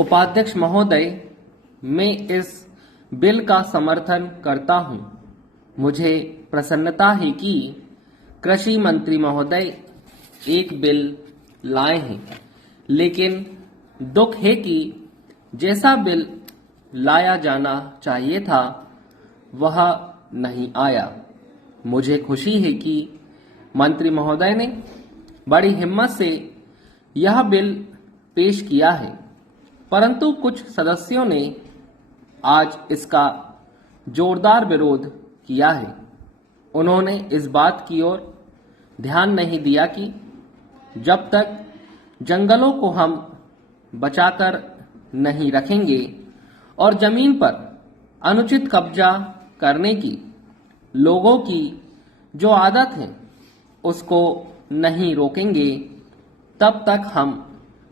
उपाध्यक्ष महोदय, मैं इस बिल का समर्थन करता हूं। मुझे प्रसन्नता है कि कृषि मंत्री महोदय एक बिल लाए हैं, लेकिन दुख है कि जैसा बिल लाया जाना चाहिए था वह नहीं आया। मुझे खुशी है कि मंत्री महोदय ने बड़ी हिम्मत से यह बिल पेश किया है, परंतु कुछ सदस्यों ने आज इसका जोरदार विरोध किया है। उन्होंने इस बात की ओर ध्यान नहीं दिया कि जब तक जंगलों को हम बचाकर नहीं रखेंगे और जमीन पर अनुचित कब्जा करने की लोगों की जो आदत है उसको नहीं रोकेंगे, तब तक हम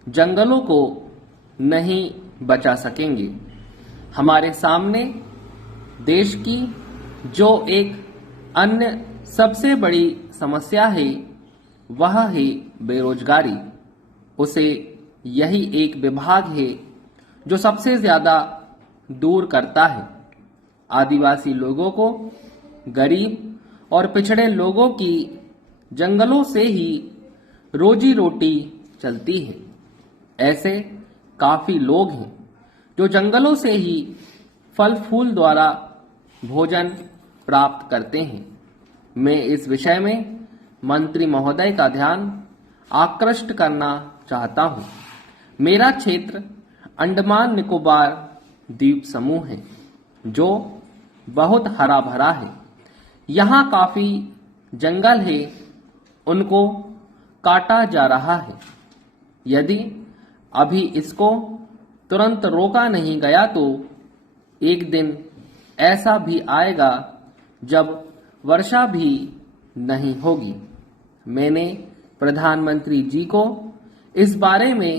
जंगलों को नहीं बचा सकेंगे। हमारे सामने देश की जो एक अन्य सबसे बड़ी समस्या है वह है बेरोजगारी। उसे यही एक विभाग है जो सबसे ज्यादा दूर करता है। आदिवासी लोगों को, गरीब और पिछड़े लोगों की जंगलों से ही रोजी रोटी चलती है। ऐसे काफी लोग हैं जो जंगलों से ही फल फूल द्वारा भोजन प्राप्त करते हैं। मैं इस विषय में मंत्री महोदय का ध्यान आकृष्ट करना चाहता हूं। मेरा क्षेत्र अंडमान निकोबार द्वीप समूह है जो बहुत हरा भरा है। यहाँ काफी जंगल है, उनको काटा जा रहा है। यदि अभी इसको तुरंत रोका नहीं गया तो एक दिन ऐसा भी आएगा जब वर्षा भी नहीं होगी। मैंने प्रधानमंत्री जी को इस बारे में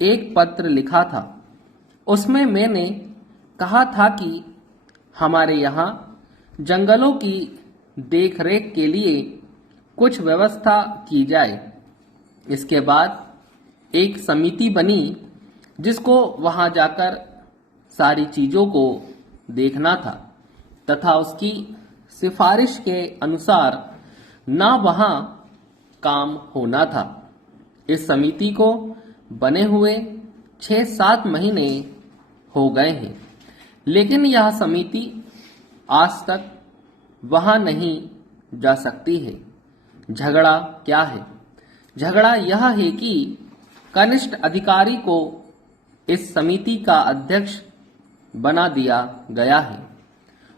एक पत्र लिखा था। उसमें मैंने कहा था कि हमारे यहाँ जंगलों की देखरेख के लिए कुछ व्यवस्था की जाए। इसके बाद एक समिति बनी जिसको वहां जाकर सारी चीजों को देखना था तथा उसकी सिफारिश के अनुसार ना वहां काम होना था। इस समिति को बने हुए 6-7 महीने हो गए हैं, लेकिन यह समिति आज तक वहां नहीं जा सकती है। झगड़ा क्या है? झगड़ा यह है कि कनिष्ठ अधिकारी को इस समिति का अध्यक्ष बना दिया गया है।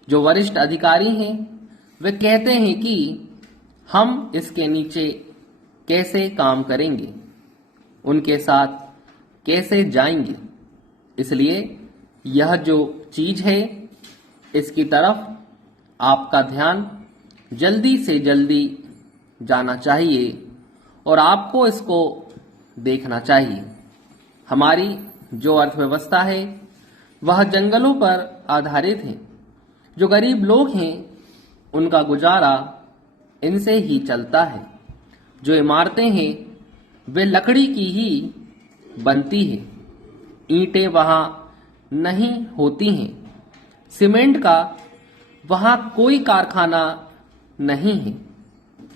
जो वरिष्ठ अधिकारी हैं वे कहते हैं कि हम इसके नीचे कैसे काम करेंगे, उनके साथ कैसे जाएंगे। इसलिए यह जो चीज है इसकी तरफ आपका ध्यान जल्दी से जल्दी जाना चाहिए और आपको इसको देखना चाहिए। हमारी जो अर्थव्यवस्था है वह जंगलों पर आधारित है। जो गरीब लोग हैं उनका गुजारा इनसे ही चलता है। जो इमारतें हैं वे लकड़ी की ही बनती है। ईंटें वहां नहीं होती हैं। सीमेंट का वहां कोई कारखाना नहीं है।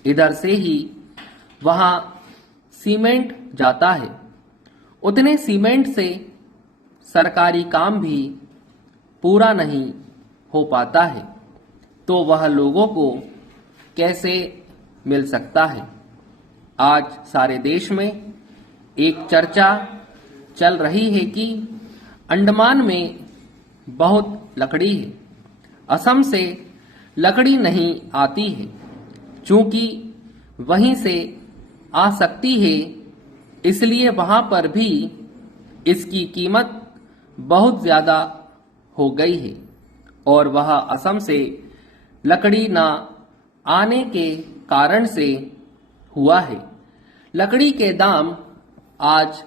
इधर से ही वहां सीमेंट जाता है। उतने सीमेंट से सरकारी काम भी पूरा नहीं हो पाता है, तो वह लोगों को कैसे मिल सकता है? आज सारे देश में एक चर्चा चल रही है कि अंडमान में बहुत लकड़ी है। असम से लकड़ी नहीं आती है, चूंकि वहीं से आ सकती है, इसलिए वहां पर भी इसकी कीमत बहुत ज्यादा हो गई है और वह असम से लकड़ी ना आने के कारण से हुआ है। लकड़ी के दाम आज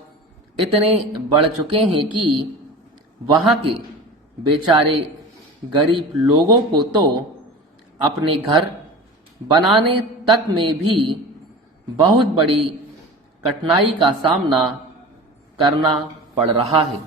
इतने बढ़ चुके हैं कि वहां के बेचारे गरीब लोगों को तो अपने घर बनाने तक में भी बहुत बड़ी कठिनाई का सामना करना पड़ रहा है।